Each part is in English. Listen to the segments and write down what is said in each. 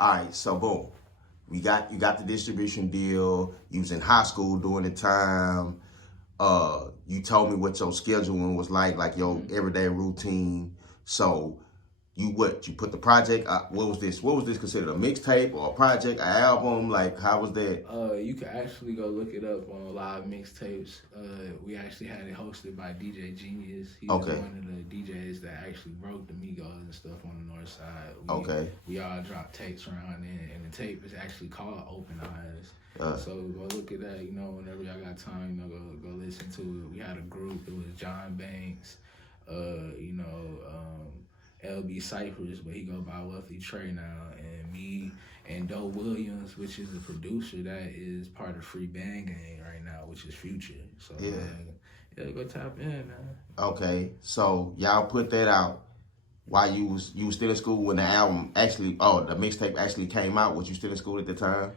All right, so boom, you got the distribution deal. You was in high school during the time. You told me what your scheduling was like your everyday routine. So you put the project. What was this? What was this considered, a mixtape or a project, an album? Like how was that? You can actually go look it up on live mixtapes. We actually had it hosted by DJ Genius. He was Okay. one of the DJs that actually broke the Migos and stuff on the north side. Okay. We all dropped tapes around then, and the tape is actually called Open Eyes. So go look at that. Whenever y'all got time, go listen to it. We had a group. It was John Banks, LB Cyphers, but he go by Wealthy Trey now, and me and Doe Williams, which is a producer that is part of Free Bang Gang right now, which is Future. So yeah, go tap in, man. Okay, so y'all put that out while you was still in school when the album the mixtape actually came out. Was you still in school at the time?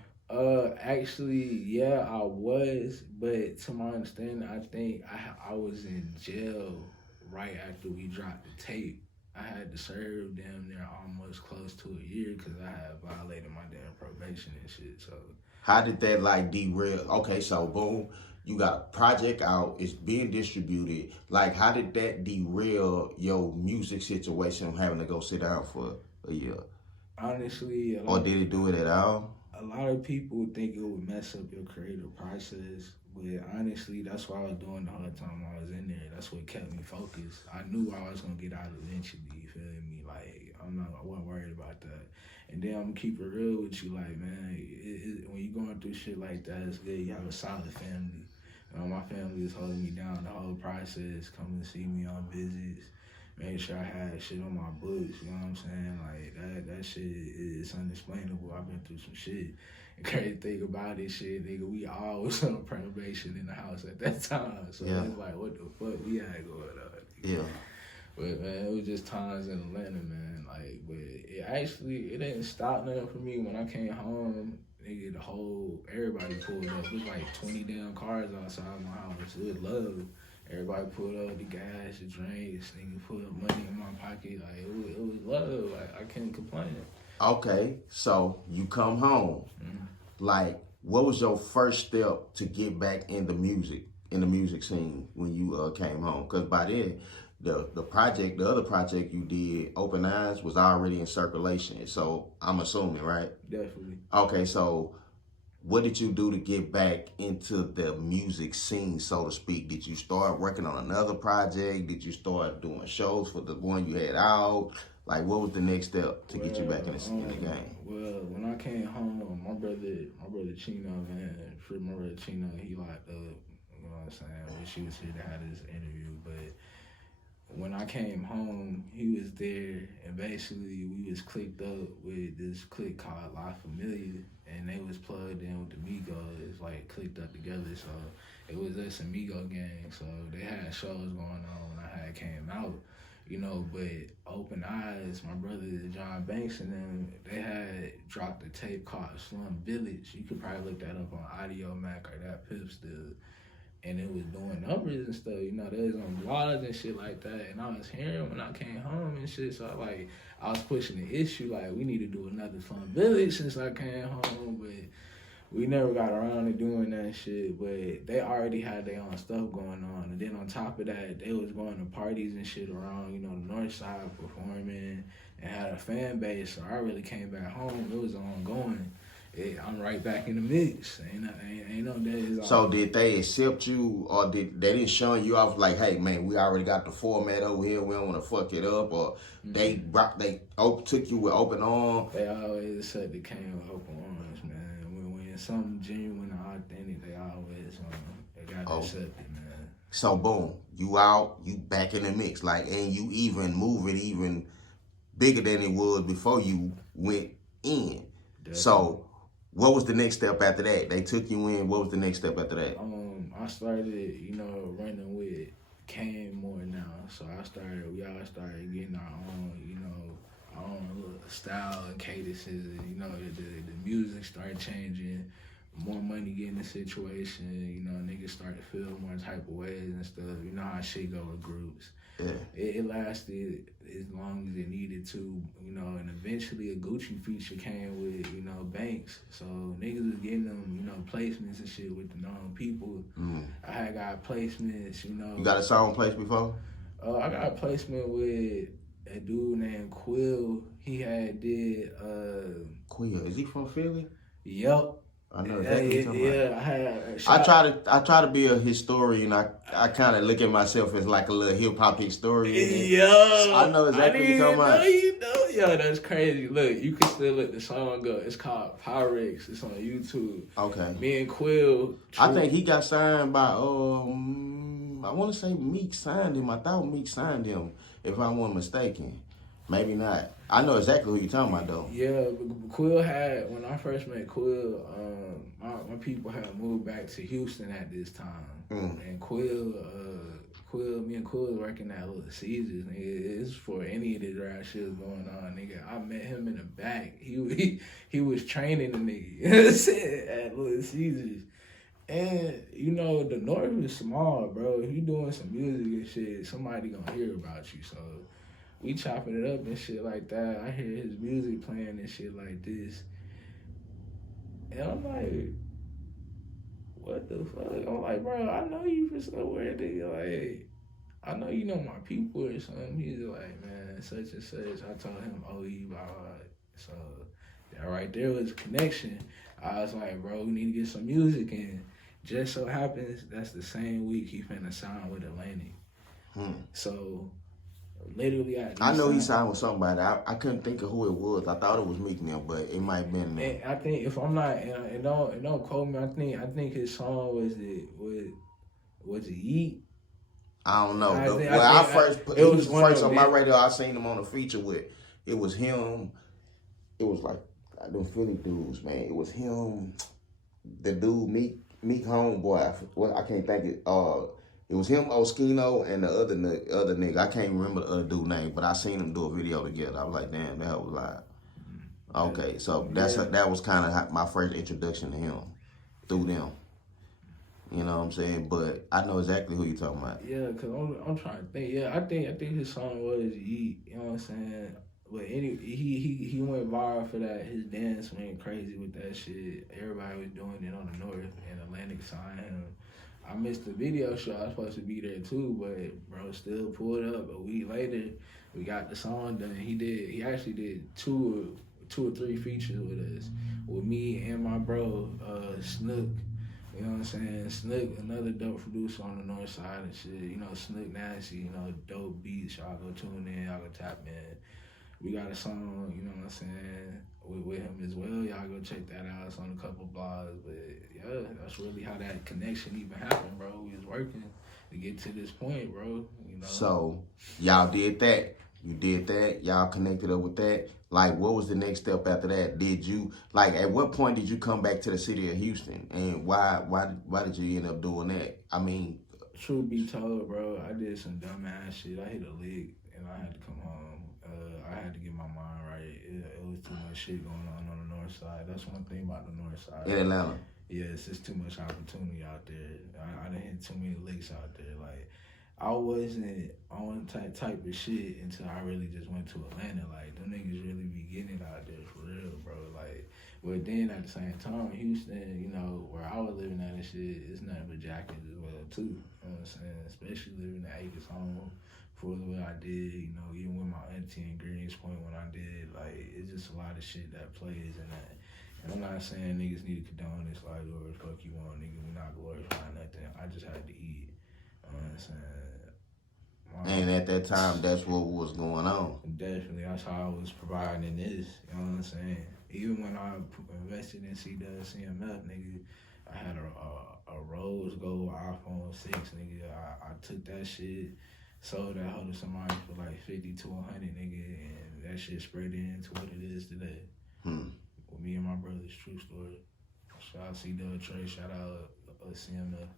Actually, yeah, I was, but to my understanding, I think I was in jail right after we dropped the tape. I had to serve damn near almost close to a year because I had violated my damn probation and shit. So how did that like derail? Okay, so boom, you got a project out, it's being distributed. Like, how did that derail your music situation, having to go sit down for a year? Honestly, or did it do it at all? A lot of people think it would mess up your creative process, but honestly, that's what I was doing the whole time I was in there. That's what kept me focused. I knew I was gonna get out eventually. You feel me? Like I wasn't worried about that. And then I'm gonna keep it real with you, like man, when you're going through shit like that, it's good. You have a solid family. My family is holding me down the whole process, coming to see me on visits. Make sure I had shit on my books, you know what I'm saying? Like, that shit is unexplainable. I've been through some shit. The crazy thing about this shit, nigga, we all was on probation in the house at that time. So it's like, what the fuck we had going on? Yeah. But, man, it was just times in Atlanta, man. Like, but it didn't stop nothing for me. When I came home, nigga, everybody pulled up. It was like 20 damn cars outside my house. It was love. Everybody pulled up the gas, the drinks, nigga put up money in my pocket. Like, it was love. Like, I can't complain. Okay, so you come home. Like, what was your first step to get back in the music scene when you came home? Because by then, the other project you did, Open Eyes, was already in circulation. So I'm assuming, right? Definitely. Okay, so what did you do to get back into the music scene, so to speak? Did you start working on another project? Did you start doing shows for the one you had out? Like, what was the next step to get you back in the game? Well, when I came home, my brother Chino, man, free my brother Chino, he locked up. You know what I'm saying? When she was here to have this interview, but when I came home, he was there, and basically we was clicked up with this clique called La Familia, and they was plugged in with the Migos. It's like clicked up together, so it was us and Migo gang. So they had shows going on when I had came out, but Open Eyes, my brother John Banks and them, they had dropped a tape called Slum Village. You could probably look that up on Audio Mac or that Pips Dude. And it was doing numbers and stuff, they was on blogs and shit like that. And I was hearing when I came home and shit, so I was pushing the issue, like, we need to do another Slum Village since I came home, but we never got around to doing that shit. But they already had their own stuff going on. And then on top of that, they was going to parties and shit around, the north side performing and had a fan base. So I really came back home. It was ongoing. I'm right back in the mix. Ain't no days. So did they accept you, or they didn't shun you off like, hey man, we already got the format over here, we don't want to fuck it up, or they took you with open arms? They always accept the Cain with open arms, man. When something genuine and authentic, they always they got to accept it, man. So boom, you out, you back in the mix, like, and you even moving even bigger than it was before you went in. Definitely. So what was the next step after that? They took you in. What was the next step after that? I started, running with Cain more now. So we all started getting our own little style and cadences. And, the music started changing. more money getting the situation, you know, niggas start to feel more type of ways and stuff. You know how shit go with groups. Yeah. It lasted as long as it needed to, you know, and eventually a Gucci feature came with, you know, Banks. So niggas was getting them, you know, placements and shit with the known people. I had got placements, you know. You got a song placed before? I got a placement with a dude named Quill. He had did Quill, is he from Philly? Yep. I know exactly what you're talking about. I I try to be a historian. I kind of look at myself as like a little hip hop historian. Yo, I know exactly what you're talking about. You know, yo, that's crazy. Look, you can still let the song go. It's called Pyrex. It's on YouTube. Okay. Me and Quill. I think he got signed by I want to say Meek signed him. I thought Meek signed him, if I wasn't mistaken. Maybe not. I know exactly who you're talking about, though. Yeah, but Quill had, when I first met Quill, my people had moved back to Houston at this time. And Quill, me and Quill was working at Little Caesars, nigga. It's for any of the rap shit was going on, nigga. I met him in the back. He was training the nigga, you know what I'm saying, at Little Caesars. And, you know, the North is small, bro. If you doing some music and shit, somebody gonna hear about you, so we chopping it up and shit like that. I hear his music playing and shit like this. And I'm like, what the fuck? I'm like, bro, I know you from somewhere, nigga. Like, I know you know my people or something. He's like, man, such and such. I told him, OE, blah, blah. So, that right there was a connection. I was like, bro, we need to get some music in. Just so happens, that's the same week he finna sign with Atlantic. So, literally, I know he signed with somebody. I couldn't think of who it was. I thought it was Meek now, but it might have been. And I think if I'm not, and don't quote me. I think his song was it Yeet. I don't know. It was first on my radio. I seen him on a feature with. It was him. It was like them Philly dudes, man. It was him. The dude Meek homeboy. I can't think it. It was him, Oskino, and the other nigga. I can't remember the other dude's name, but I seen them do a video together. I was like, damn, that was live. Okay, so that was kind of my first introduction to him through them. You know what I'm saying? But I know exactly who you're talking about. Yeah, because I'm trying to think. Yeah, I think his song was Yeet. You know what I'm saying? But anyway, he went viral for that. His dance went crazy with that shit. Everybody was doing it on the North, and Atlantic signed him. I missed the video show. I was supposed to be there too, but bro still pulled up. A week later, we got the song done. He actually did two or three features with us, with me and my bro Snook. You know what I'm saying? Snook, another dope producer on the North Side and shit. You know, Snook Nasty. You know, dope beats. Y'all go tune in. Y'all go tap in. We got a song, you know what I'm saying, with him as well. Y'all go check that out. It's on a couple blogs. But, yeah, that's really how that connection even happened, bro. We was working to get to this point, bro. You know? So, y'all did that. You did that. Y'all connected up with that. Like, what was the next step after that? Did you, like, at what point did you come back to the city of Houston? And why did you end up doing that? I mean, truth be told, bro, I did some dumbass shit. I hit a lick, and I had to come home. I had to get my mind right. It was too much shit going on the North Side. That's one thing about the North Side. In Atlanta. Yes, it's too much opportunity out there. I done hit too many licks out there. Like, I wasn't on that type of shit until I really just went to Atlanta. Like, them niggas really be getting it out there for real, bro. Like, but then at the same time, Houston, you know, where I was living at and shit, it's nothing but jackets as well, too. You know what I'm saying? Especially living at Acres home. For the way I did, you know, even with my auntie in Greens Point when I did, like, it's just a lot of shit that plays in that. And I'm not saying niggas need to condone this, like, whatever the fuck you want, nigga, we not glorifying nothing. I just had to eat. You know what I'm saying? And at that time, that's what was going on. Definitely, that's how I was providing this, you know what I'm saying? Even when I invested in CMF, nigga, I had a rose gold iPhone 6, nigga. I took that shit, sold that hoe to somebody for like 50 to 100, nigga, and that shit spread into what it is today. With me and my brothers, true story. Shout out C-Dub Trey, shout out CMF.